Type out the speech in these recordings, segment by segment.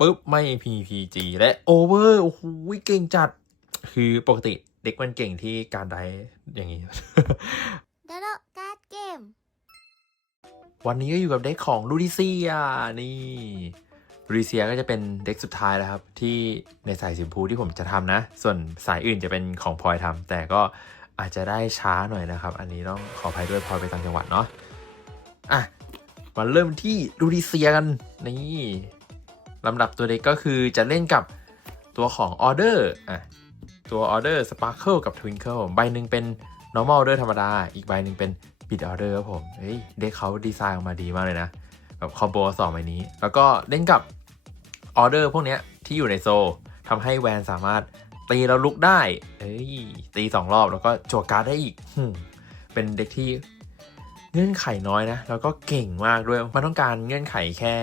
ปุ๊บไม่ PPG และโอเวอร์โอ้โหเก่งจัด คือปกติเด็กมันเก่งที่การได้อย่างนี้โดโดการ์ดเกม วันนี้ก็อยู่กับเด็กของลูดิเซียนี่ลูดิเซียก็จะเป็นเด็กสุดท้ายแล้วครับ ที่ในสายสีชมพูที่ผมจะทำนะ ส่วนสายอื่นจะเป็นของพลอยทำแต่ก็อาจจะได้ช้าหน่อยนะครับ อันนี้ต้องขออภัยด้วยพลอยไปต่างจังหวัดเนาะอะมาเริ่มที่ลูดิเซียกันนี่ ลำดับตัวเด็กก็คือจะเล่นกับตัวของออเดอร์อะตัวออเดอร์สปาร์เคิลกับทวิงเกิลใบหนึ่งเป็น normal order ธรรมดา อีกใบหนึ่งเป็นบิดออเดอร์ครับผมเฮ้ยเด็กเขาดีไซน์ออกมาดีมากเลยนะ แบบคอมโบสองใบนี้ แล้วก็เล่นกับออเดอร์พวกเนี้ยที่อยู่ในโซทำให้แวนสามารถตีแล้วลุกได้เอ้ยตีสองรอบแล้วก็จั่วการ์ดได้อีก เป็นเด็กที่เงื่อนไขน้อยนะ แล้วก็เก่งมากด้วย มันต้องการเงื่อนไขแค่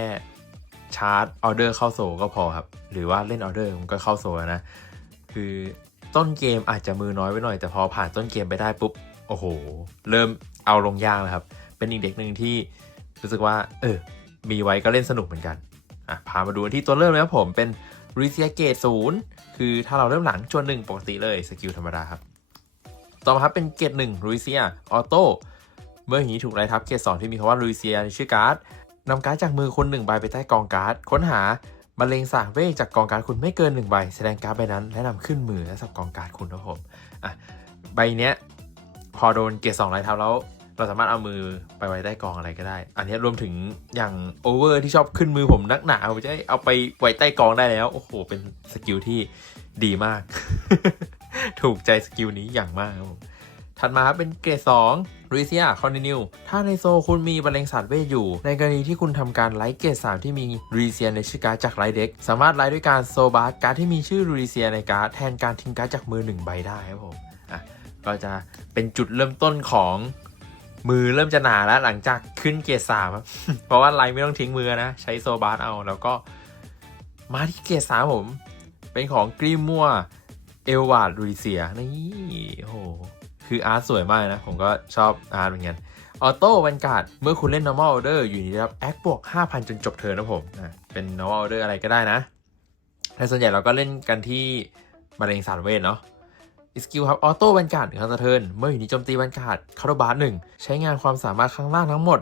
ชาร์จออเดอร์เข้าโซก็พอครับ หรือว่าเล่นออเดอร์มันก็เข้าโซนะ คือต้นเกมอาจจะมือน้อยไปหน่อย แต่พอผ่านต้นเกมไปได้ปุ๊บ โอ้โห เริ่มเอาลงยากแล้วครับ เป็นอีกเด็กหนึ่งที่รู้สึกว่า เออ มีไว้ก็เล่นสนุกเหมือนกัน อะ พามาดูที่ตัวเริ่มเลยครับผม เป็นริเซียเกตศูนย์คือถ้าเราเริ่มหลังจวนหนึ่งปกติเลยสกิลธรรมดาครับ ต่อมาครับเป็นเกตหนึ่งริเซียออโต้เมื่ออย่างนี้ถูกไล่ทับเกตสองที่มีคำว่าริเซียในชื่อการ์ด นำการ์ดจากมือคนหนึ่งใบไปใต้กองการ์ด ค้นหาบรรเลงสากเวทจากกองการ์ดคุณไม่เกินหนึ่งใบแสดงการ์ดใบนั้น และนำขึ้นมือและสับกองการ์ดคุณครับผมอะใบเนี้ยพอโดนเกรดสองลท์ทับแล้ว เราสามารถเอามือไปไว้ใต้กองอะไรก็ได้ อันนี้รวมถึงอย่างโอเวอร์ที่ชอบขึ้นมือผมนักหนาผมจะเอาไปไว้ใต้กองได้แล้ว โอ้โห เป็นสกิลที่ดีมาก ถูกใจสกิลนี้อย่างมากครับผม ถัดมาครับเป็นเกรด2ริเซียคอนติเนียถ้าในโซคุณมีบรรเลงศาสตร์เวทอยู่ ในกรณีที่คุณทำการไลท์เกรด3ที่มีริเซียในชื่อการ์ดจากไลท์เด็กสามารถไลท์ด้วยการโซบาร์การ์ดที่มีชื่อริเซียในการ์ดแทนการทิ้งการ์ดจากมือหนึ่งใบได้ครับผมอะก็จะเป็นจุดเริ่มต้นของมือเริ่มจะหนาแล้วหลังจากขึ้นเกร์สามครับเพราะว่าไลน์ไม่ต้องทิ้งมือนะ ใช้โซบาร์เอาแล้วก็มาที่เกร์สามผม เป็นของกรีมัวเอลวาดรูเซียนี่โอ้โห คืออาร์ตสวยมากนะ ผมก็ชอบอาร์ตเหมือนกันออโต้วันการ์ดเมื่อคุณเล่น normal order อยู่นี่ครับแอคบวก 5,000 จนจบเทิร์นนะผมอะเป็น normal order อะไรก็ได้นะแต่ส่วนใหญ่เราก็เล่นกันที่มะเร็งสารเวทเนาะสกิลครับ ออโต้บรรกาศหนึ่งครั้งต่อเทิร์นเมื่ออยู่ในโจมตีบรรกาศคาร์บาร์หนึ่งใช้งานความสามารถข้างล่างทั้งหมด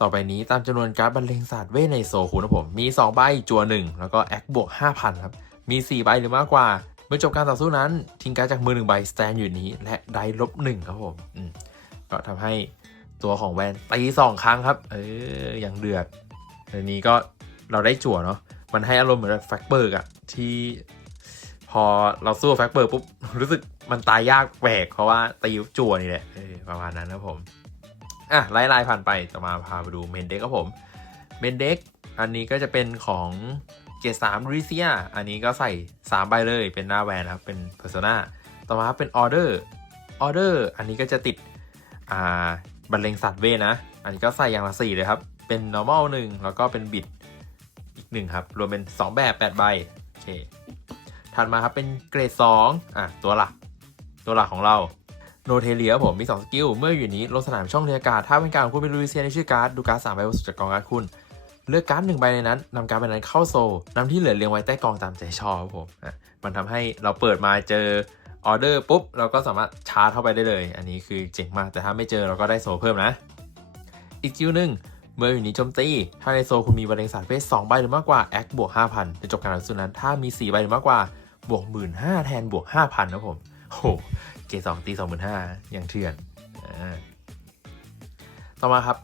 ต่อไปนี้ตามจำนวนการ์ดบรรเลงศาสตร์เวทในโซคูนะผม มี 2 ใบจัวหนึ่งแล้วก็แอคบวก 5,000 ครับ มี 4 ใบหรือมากกว่า มื่อจบการต่อสู้นั้น ทิ้งการ์ดจากมือหนึ่งใบสแตนอยู่นี้ และได้ลบหนึ่งครับผมก็ทำให้ตัวของแวนตีสองครั้งครับ เอออย่างเดือดอันนี้ก็เราได้จั่วเนาะมันให้อารมณ์เหมือนแฟกเบิร์กอะที่พอเราสู้แฟกเบิร์กปุ๊บรู้สึกมันตายยากแปลกเพราะว่าตีจั่วนี่แหละประมาณนั้นนะผมอะไล่ไล่ผ่านไปต่อมาพาไปดูเมนเด็กครับผมเมนเด็กอันนี้ก็จะเป็นของ เกรดสามริเซียอันนี้ก็ใส่ 3 ใบเลยเป็นหน้าแวนครับ เป็นเพอร์โซนาต่อมาครับเป็นออเดอร์ออเดอร์อันนี้ก็จะติดอ่าบรรเลงสัตว์เวนะ อันนี้ก็ใส่อย่างละสี่เลยครับ เป็น normal หนึ่งแล้วก็เป็นบิดอีกหนึ่งครับ รวมเป็น 2 แบบ 8 ใบโอเคถัดมาครับเป็นเกรด2อะตัวหลัก ตัวหลักของเราโนเทเลียผมมี 2 สกิล เมื่ออยู่นี้ลงสนามช่องเรียกการ์ดถ้าเป็นการของคุณเป็นลูอิเซียในชื่อการ์ดดูการ์ดสามใบบนสุดจากกองการ์ดคุณ เลือกการ์ดหนึ่งใบในนั้นนำการ์ดใบนั้นเข้าโซลนำที่เหลือเรียงไว้ใต้กองตามใจชอบครับผมมันทำให้เราเปิดมาเจอออเดอร์ปุ๊บเราก็สามารถชาร์จเข้าไปได้เลย อันนี้คือเจ๋งมากแต่ถ้าไม่เจอเราก็ได้โซลเพิ่มนะ อีกสกิลหนึ่งเมื่ออยู่นี้โจมตี ถ้าในโซลคุณมีบรรเลงสารเวท2ใบหรือมากกว่าแอคบวก5,000จะจบการต่อสู้นั้นถ้ามี 4 ใบหรือมากกว่าบวก 15,000แทนบวก 5,000นะผมโหเกรดสองตี25,000อย่างเถื่อนอต่อมาครับ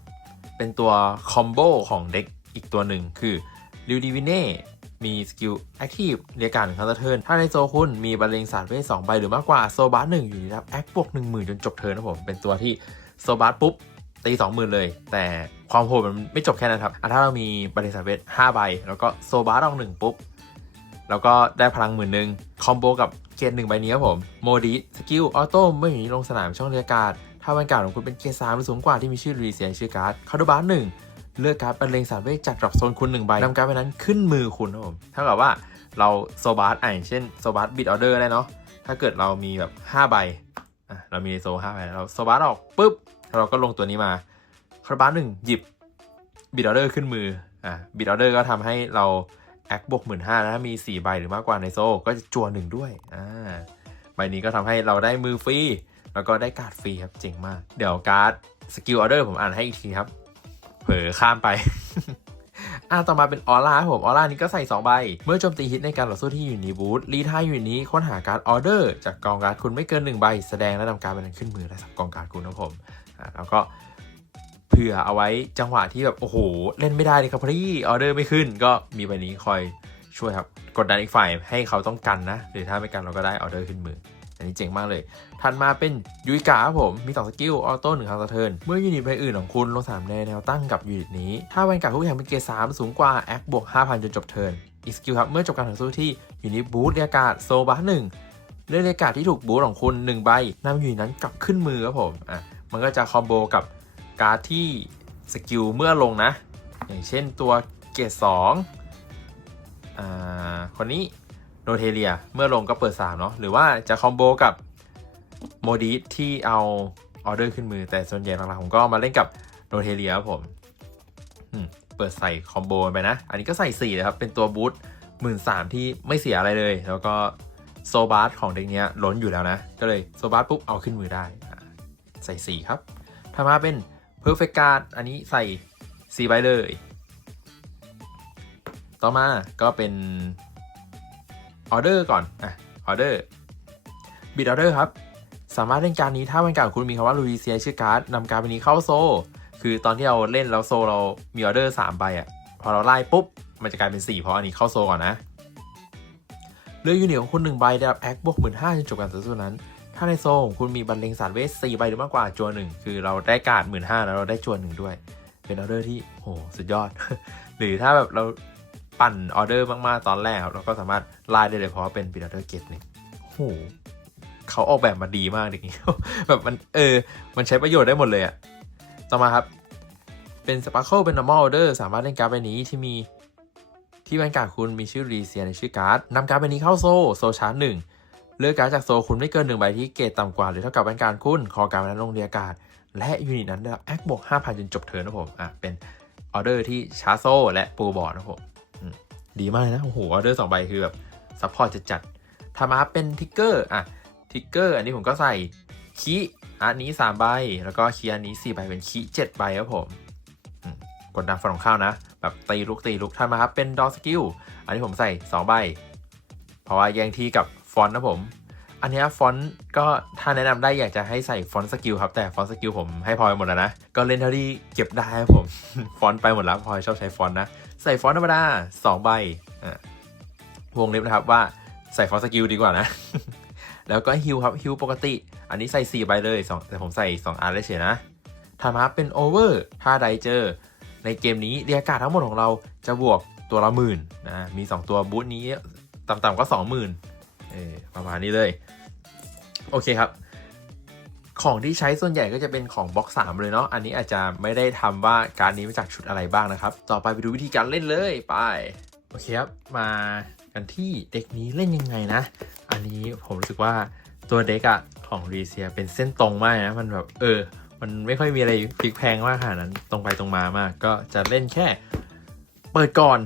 เป็นตัวคอมโบของเด็ก อีกตัวหนึ่งคือลิวดิวิเน่มีสกิลแอคทีฟเรียกการคันเทิร์นถ้าในโซคุณมีบรรเลงสารเวท2ใบหรือมากกว่าโซบาร์หนึ่งอยู่ในรับแอคบวก10,000จนจบเทิร์นนะผมเป็นตัวที่โซบาร์ปุ๊บตีสองหมื่นเลย แต่ความโหดมันไม่จบแค่นั้นครับถ้าเรามีบริษัทเวทห้าใบ แล้วก็โซบาร์ลองหนึ่งปุ๊บ แล้วก็ได้พลังหมื่นหนึ่งคอมโบกับเกียร์หนึ่งใบนี้ครับผมโมดิสกิลออโต้เมื่ออยู่นี้ลงสนามช่องเรียกการ์ดถ้าบรรยากาศของคุณเป็นเกียร์สามหรือสูงกว่าที่มีชื่อรีเซียชื่อการ์ดคาร์ดบาร์หนึ่ง เลือกการ์ดบรรเลงสารเวทจากดรอปโซนคุณหนึ่งใบนำการ์ดใบนั้นขึ้นมือคุณครับผมเท่ากับว่าเราโซบาร์อะอย่างเช่นโซบาร์บิดออเดอร์ได้เนาะถ้าเกิดเรามีแบบห้าใบอะเรามีโซห้าใบเราโซบาร์ออกปุ๊บเราก็ลงตัวนี้มาคาร์บานหนึ่งหยิบบิดออเดอร์ขึ้นมืออ่าบิดออเดอร์ก็ทำให้เราแอคบวกหมื่นห้านะมี 4 ใบหรือมากกว่าในโซก็จะจั่วหนึ่งด้วยอ่าใบนี้ก็ทำให้เราได้มือฟรีแล้วก็ได้การ์ดฟรีครับเจ๋งมาก เดี๋ยวการ์ดสกิลออเดอร์ผมอ่านให้อีกทีครับ เผลอข้ามไปอ่าต่อมาเป็นออร่าผมออร่านี้ก็ใส่ 2 ใบ เมื่อโจมตีฮิตในการต่อสู้ที่อยู่ในบูธรีทายอยู่นี้ค้นหาการ์ดออเดอร์ จากกองการ์ดคุณไม่เกิน 1 ใบ แสดงและนำการ์ดใบนั้นขึ้นมือและสับกองการ์ดคุณนะผมอ่าแล้วก็เผื่อเอาไว้จังหวะที่แบบ โอ้โห เล่นไม่ได้เลยครับพี่ออเดอร์ไม่ขึ้น ก็มีใบนี้คอยช่วยครับกดดันอีกฝ่ายให้เขาต้องกันนะ หรือถ้าไม่กันเราก็ได้ออเดอร์ขึ้นมือ อันนี้เจ๋งมากเลยถัดมาเป็นยุยกาครับผม มี2สกิล ออโต้หนึ่งครั้งต่อเทิน เมื่อยูนิตใบอื่นของคุณลงสามในแนวตั้งกับยูนิตนี้ ถ้าแวนการ์ดทุกอย่างเป็นเกรดสามสูงกว่าแอคบวก5,000จนจบเทินอีกสกิลครับ เมื่อจบการต่อสู้ที่ยูนิตบูทเรียการ์ดโซบาหนึ่งเลือกเรียการ์ดที่ถูกบูทของคุณ1ใบนำยูนิตนั้นกลับขึ้นมือครับผม อะ มันก็จะคอมโบกับการ์ดที่สกิลเมื่อลงนะ อย่างเช่นตัวเกรด2อ่า คนนี้ โนเทเลียเมื่อลงก็เปิด3เนาะหรือว่าจะคอมโบกับโมดิที่เอาออเดอร์ขึ้นมือ แต่ส่วนใหญ่หลักๆผมก็มาเล่นกับโนเทเลียครับผมเปิดใส่คอมโบไปนะ อันนี้ก็ใส่4เลยครับ เป็นตัวบูทหมื่นสามที่ไม่เสียอะไรเลย แล้วก็โซบาร์ของเด็กเนี้ยล้นอยู่แล้วนะ ก็เลยโซบาร์ปุ๊บเอาขึ้นมือได้อ่าใส่ 4 ครับถ้ามาเป็น Perfect Card อันนี้ใส่4ใบเลย ต่อมาก็เป็น ออเดอร์ก่อนอะออเดอร์บิดออเดอร์ครับ สามารถเล่นการนี้ถ้าวันการดของคุณมีคำว่าลูริเซียชื่อการ์ดนำการ์ดใบนี้เข้าโซ คือตอนที่เราเล่นแล้วโซเรามีออเดอร์3ใบอะพอเราไล่ปุ๊บ มันจะกลายเป็น 4 เพราะอันนี้เข้าโซก่อนนะเลือกยูนิตของคุณ1ใบได้รับแอคบวกหมื่นห้าจนจบการต่อสู้นั้น ถ้าในโซของคุณมีบรรเลงสารเวท4ใบหรือมากกว่าจัวหนึ่งคือเราได้การ์ดหมื่นห้าแล้วเราได้จัวหนึ่งด้วย เป็นออเดอร์ที่โหสุดยอด หรือถ้าแบบเรา ปั่นออเดอร์มากๆ ตอนแรกครับเราก็สามารถไล่ได้เลยเพราะว่าเป็นบิดออเดอร์เกตหนึ่งโหเขาออกแบบมาดีมากเด็กนี้แบบมันเออ มันใช้ประโยชน์ได้หมดเลยอะต่อมาครับ เป็นสปาร์เคิลเป็น normal order สามารถเล่นการ์ดใบนี้ที่มีที่แวนการ์ดคุณมีชื่อรีเซียในชื่อการ์ดนำการ์ดใบนี้เข้าโซโซชาร์จหนึ่งเลือกการ์ดจากโซคุณไม่เกินหนึ่งใบที่เกรดต่ำกว่าหรือเท่ากับแวนการ์ดคุณคอการ์ดนั้นลงเรียการและยูนิตนั้นได้รับแอคบวก5,000จนจบเทิร์นนะผมอะเป็นออเดอร์ที่ชาร์จโซและปูบอร์ดนะผม ดีมากเลยนะ โอ้โหออเดอร์สองใบคือแบบซัพพอร์ตจะจัดๆทำมาครับเป็นทิกเกอร์อะทิกเกอร์อันนี้ผมก็ใส่คีอันนี้3ใบแล้วก็คีอันนี้4ใบเป็นคี7ใบครับผมกดดันฝั่งของข้าวนะ แบบตีลุกตีลุกท่ามาครับเป็นดอสกิลอันนี้ผมใส่2ใบเพราะว่าแย่งที่กับฟอนต์นะผม อันนี้ฟอนต์ก็ถ้าแนะนำได้อยากจะให้ใส่ฟอนต์สกิลครับแต่ฟอนต์สกิลผมให้พลอยหมดแล้วนะก็เล่นเท่าที่เก็บได้ครับผมฟอนต์ไปหมดแล้วพลอยชอบใช้ฟอนต์นะ ใส่ฟอนต์ธรรมดา2ใบอ่าวงเล็บนะครับว่าใส่ฟอนต์สกิลดีกว่านะ แล้วก็ฮิลครับฮิลปกติ อันนี้ใส่ 4 ใบเลยสองแต่ผมใส่ 2อันเลยเฉยนะถามาเป็นโอเวอร์ถ้าใดเจอ ในเกมนี้เรียกการทั้งหมดของเราจะบวกตัวละหมื่นนะ มี 2 ตัวบูธนี้ต่ำๆก็ 20,000เออประมาณนี้เลย โอเคครับ ของที่ใช้ส่วนใหญ่ก็จะเป็นของบล็อก 3 เลยเนาะ อันนี้อาจจะไม่ได้ทำว่าการนี้มาจากชุดอะไรบ้างนะครับ ต่อไปไปดูวิธีการเล่นเลยไป โอเคครับ มากันที่เด็กนี้เล่นยังไงนะ อันนี้ผมรู้สึกว่าตัวเด็กอะของรีเซียเป็นเส้นตรงมากนะ มันแบบเออ มันไม่ค่อยมีอะไรพลิกแพลงมากขนาดนั้น ตรงไปตรงมามาก ก็จะเล่นแค่ เปิดก่อน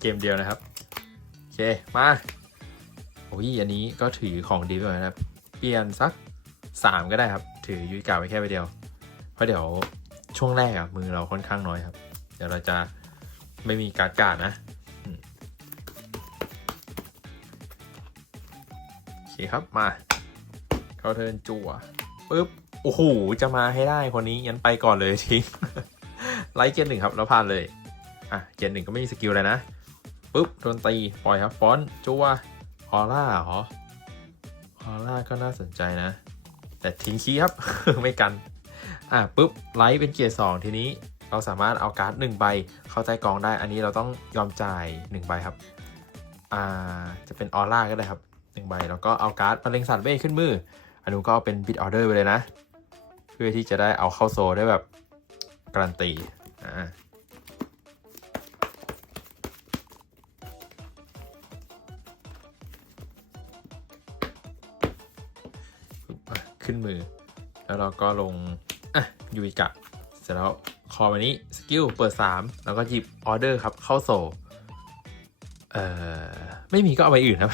เกมเดียวนะครับ โอเค มา โอ้ย อันนี้ก็ถือของดีไปนะครับ เปลี่ยนสัก 3ก็ได้ครับ ถือยุ้ยกาไว้แค่ใบเดียว เพราะเดี๋ยวช่วงแรกอะมือเราค่อนข้างน้อยครับ เดี๋ยวเราจะไม่มีการ์ดการ์ดนะโอเคครับมา เข้าเทินจั่วปึ๊บโอ้โหจะมาให้ได้คนนี้ยันไปก่อนเลยทิ้งไลท์เกียร์หนึ่งครับแล้วผ่านเลยอะเกียร์หนึ่งก็ไม่มีสกิลอะไรนะปึ๊บโดนตีปล่อยครับฟอนจั่วออร่าเหรอออร่าก็น่าสนใจนะ แต่ทิ้งคีย์ครับ ไม่กัน อะปุ๊บไลท์เป็นเกียร์สองทีนี้เราสามารถเอาการ์ดหนึ่งใบเข้าใจกองได้ อันนี้เราต้องยอมจ่ายหนึ่งใบครับ อ่า จะเป็นออร่าก็ได้ครับหนึ่งใบ แล้วก็เอาการ์ดมะเร็งสัตว์เวทขึ้นมือ อันนู้ก็เอาเป็นบิดออเดอร์ไปเลยนะ เพื่อที่จะได้เอาเข้าโซลได้แบบการันตี อ่า ขึ้นมือ แล้วเราก็ลง อะยูอิกะเสร็จแล้วคอวันนี้สกิลเปิด 3 แล้วก็หยิบออเดอร์ครับเข้าโซเอ่อไม่มีก็เอาไปอื่นครับ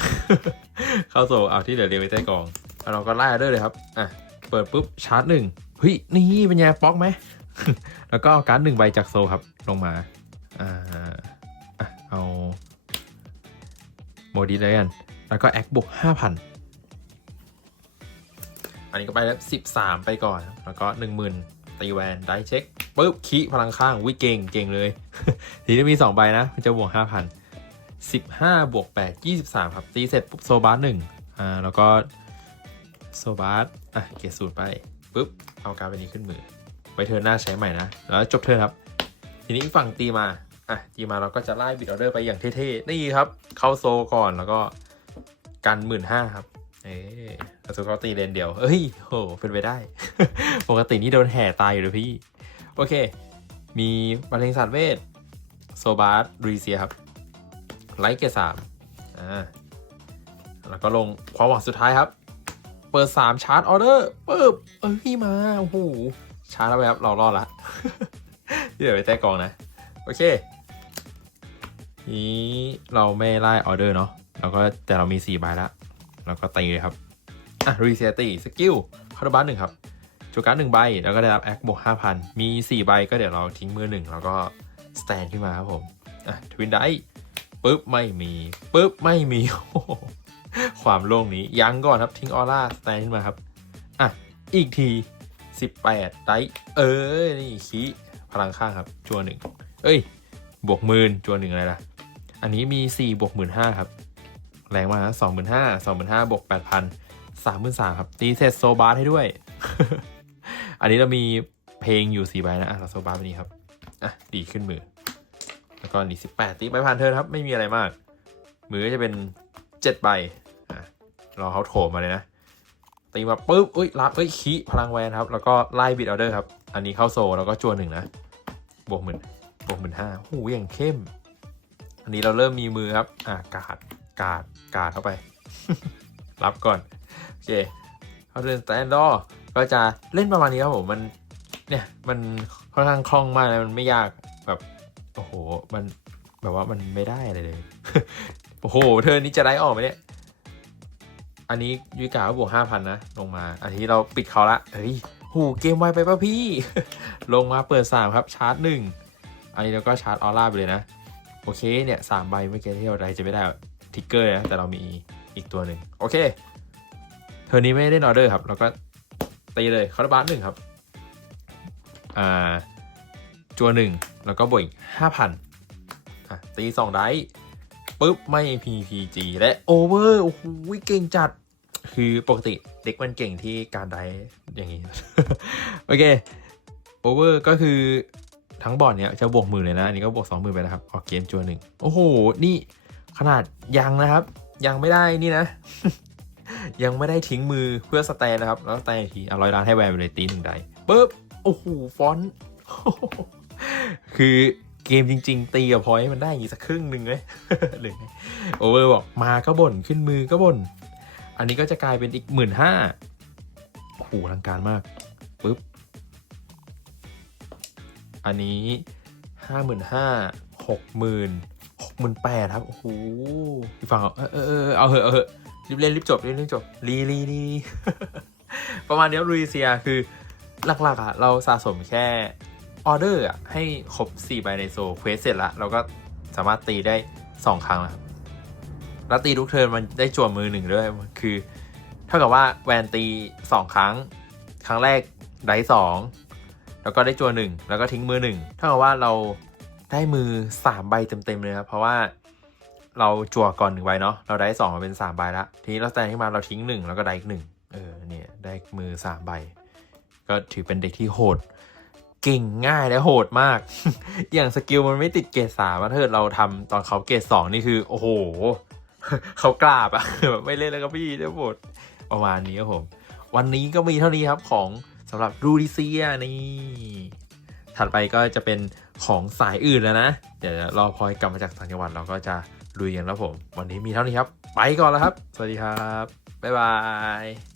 เข้าโซเอาที่เหลือเรียงไว้ใต้กอง แล้วเราก็ไล่ออเดอร์เลยครับ อะ เปิดปุ๊บชาร์จหนึ่งเฮ้ยนี่เป็นไงป๊อกไหม แล้วก็เอาการ์ดหนึ่งใบจากโซครับลงมา อ่าอะเอาโมดีเลยกัน แล้วก็แอคบวกห้าพัน นนี้ก็ไปแล้วสิบสามไปก่อน แล้วก็หนึ่งหมื่นตีแวนได้เช็คปุ๊บคีพลังข้างวิเก่งเก่งเลยทีนี้มีสองใบนะจะบวกห้าพันสิบห้าบวกแปดยี่สิบสามครับ ตีเสร็จปุ๊บโซบาร์หนึ่งอ่าแล้วก็โซบาร์อะเกรสูตรไปปุ๊บเอาการ์ดใบนี้ขึ้นมือไว้เทิร์นหน้าใช้ใหม่นะ แล้วจบเทิร์นครับ ทีนี้ฝั่งตีมาอะตีมาเราก็จะไล่บิดออเดอร์ไปอย่างเท่ๆนี่ครับ เข้าโซก่อนแล้วก็กันหมื่นห้าครับ เอ้สุดก็ตีเลนเดียว เอ้ยโหเป็นไปได้ ปกตินี่โดนแห่ตายอยู่เลยพี่ โอเค มีบรรเลงศาสตร์เวทโซบาร์รีเซียครับ ไลท์เกสามอ่า แล้วก็ลงความหวังสุดท้ายครับ เปิด3ชาร์จออเดอร์ปึ๊บเอ้ยมา โอ้โห ชาร์จแล้วครับเรารอดละที่เหลือไปแต้กองนะ โอเค นี้เราไม่ไล่ออเดอร์เนาะเราก็แต่เรามี4ใบแล้ว เราก็ตีเลยครับ อะรีเซตีสกิลคาร์บัสหนึ่งครับจูการ์ดหนึ่งใบ แล้วก็ได้รับแอคบวกห้าพันมี4ใบก็เดี๋ยวเราทิ้งมือหนึ่งแล้วก็สแตนขึ้นมาครับผม อะทวินไดปุ๊บไม่มีปุ๊บไม่มีความโล่งนี้ยังก่อนครับทิ้งออร่าสแตนขึ้นมาครับ อะ อีกที 18 ไดเออนี่คีพลังข้างครับ จัวหนึ่งเอ้ย บวกหมื่นจัวหนึ่งอะไรล่ะ อันนี้มี 4 บวกหมื่นห้าครับ แรงมากนะสองหมื่นห้าสองหมื่นห้าบวกแปดพันสามหมื่นสามครับ ตีเสร็จโซบาร์ให้ด้วย อันนี้เรามีเพลงอยู่สี่ใบนะอะเราโซบาร์ไปนี้ครับ อะดีขึ้นมือ แล้วก็นี่สิบแปดตีไปผ่านเทิร์นครับ ไม่มีอะไรมาก มือก็จะเป็นเจ็ดใบ อะ รอเขาโถมมาเลยนะ ตีมาปุ๊บอุ้ยรับเอ้ยคีพลังแวนครับ แล้วก็ไล่บิดออเดอร์ครับ อันนี้เข้าโซแล้วก็จวนหนึ่งนะ บวกหมื่นบวกหมื่นห้าหูอย่างเข้ม อันนี้เราเริ่มมีมือครับ อ่ากาด กาดกาดเข้าไป รับก่อน โอเคเขาเดินแตนดอก็จะเล่นประมาณนี้ครับผมมันเนี่ยมันค่อนข้างคล่องมากนะมันไม่ยากแบบโอ้โหมันแบบว่ามันไม่ได้อะไรเลยโอ้โหเธอนี้จะได้ออกไหมเนี่ยอันนี้ยุยกาบวกห้าพันนะลงมา อันนี้เราปิดเขาละเฮ้ยหูเกมไวไปป่ะพี่ ลงมาเปิดสามครับชาร์จหนึ่งอันนี้เราก็ชาร์จออร่าไปเลยนะ โอเคเนี่ยสามใบเมื่อกี้ที่เราได้จะไม่ได้ ทิกเกอร์นะแต่เรามีอีกตัวหนึ่งโอเคเทอร์นี้ไม่ได้นออเดอร์ครับเราก็ตีเลยคาร์บานหนึ่งครับอ่าจัวหนึ่งแล้วก็บวกอีกห้าพันอะตีสองไดส์ปุ๊บ ไม่ PPG และโอเวอร์โอ้โหเก่งจัด คือปกติเด็กมันเก่งที่การไดส์อย่างนี้ โอเคโอเวอร์ก็คือทั้งบอร์ดเนี้ยจะบวกหมื่นเลยนะ อันนี้ก็บวกสองหมื่นไปแล้วครับ ออกเกมจัวหนึ่งโอ้โห นี่ ขนาดยังนะครับ ยังไม่ได้นี่นะ ยังไม่ได้ทิ้งมือเพื่อสแตนนะครับ แล้วสแตนอีกทีเอาร้อยล้านให้แวนไปเลยตีหนึ่งได้ปุ๊บโอ้โหฟอนต์คือเกมจริง ๆ ตีกับพอยมันได้อย่างนี้สักครึ่งหนึ่งเลยหรือโอเวอร์บอกมาก็บ่นขึ้นมือก็บ่นอันนี้ก็จะกลายเป็นอีกหมื่นห้าโอ้โหอลังการมากปุ๊บอันนี้ห้าหมื่นห้าหกหมื่น หกหมื่นแปดครับ โอ้โหพี่ฟังเอาเออเออเอาเหอะเอาเหอะรีบเล่นรีบจบรีบเล่นจบรีรีรีประมาณนี้รับลุยเซียคือหลักๆอะเราสะสมแค่ออเดอร์อะให้ครบ4ใบในโซเควสเสร็จล้วเราก็สามารถตีได้ 2 ครั้งแล้วครับแล้วตีทุกเทิร์นมันได้จั่วมือหนึ่งด้วยคือเท่ากับว่าแวนตี 2 ครั้ง ครั้งแรกได้สองแล้วก็ได้จั่วหนึ่งแล้วก็ทิ้งมือหนึ่งเท่ากับว่าเรา ได้มือ3ใบเต็มๆเลยครับเพราะว่าเราจั่วก่อนหนึ่งใบเนาะเราได้สองมาเป็น3ใบละทีนี้เราแสดงขึ้นมาเราทิ้งหนึ่งแล้วก็ได้อีกหนึ่งเออเนี่ยได้มือ3ใบ ก็ถือเป็นเด็กที่โหด เก่งง่ายและโหดมาก อย่างสกิลมันไม่ติดเกรดสามถ้าเกิดเราทำตอนเขาเกรดสองนี่คือโอ้โหเขากราบอะแบบไม่เล่นแล้วก็พี่เดี๋ยวหมดประมาณนี้ครับผม วันนี้ก็มีเท่านี้ครับของสำหรับรูดิเซียนี่ ถัดไปก็จะเป็นของสายอื่นแล้วนะ เดี๋ยวรอพลอยกลับมาจากต่างจังหวัดเราก็จะลุยกันแล้วผม วันนี้มีเท่านี้ครับ ไปก่อนแล้วครับ สวัสดีครับ บ๊ายบาย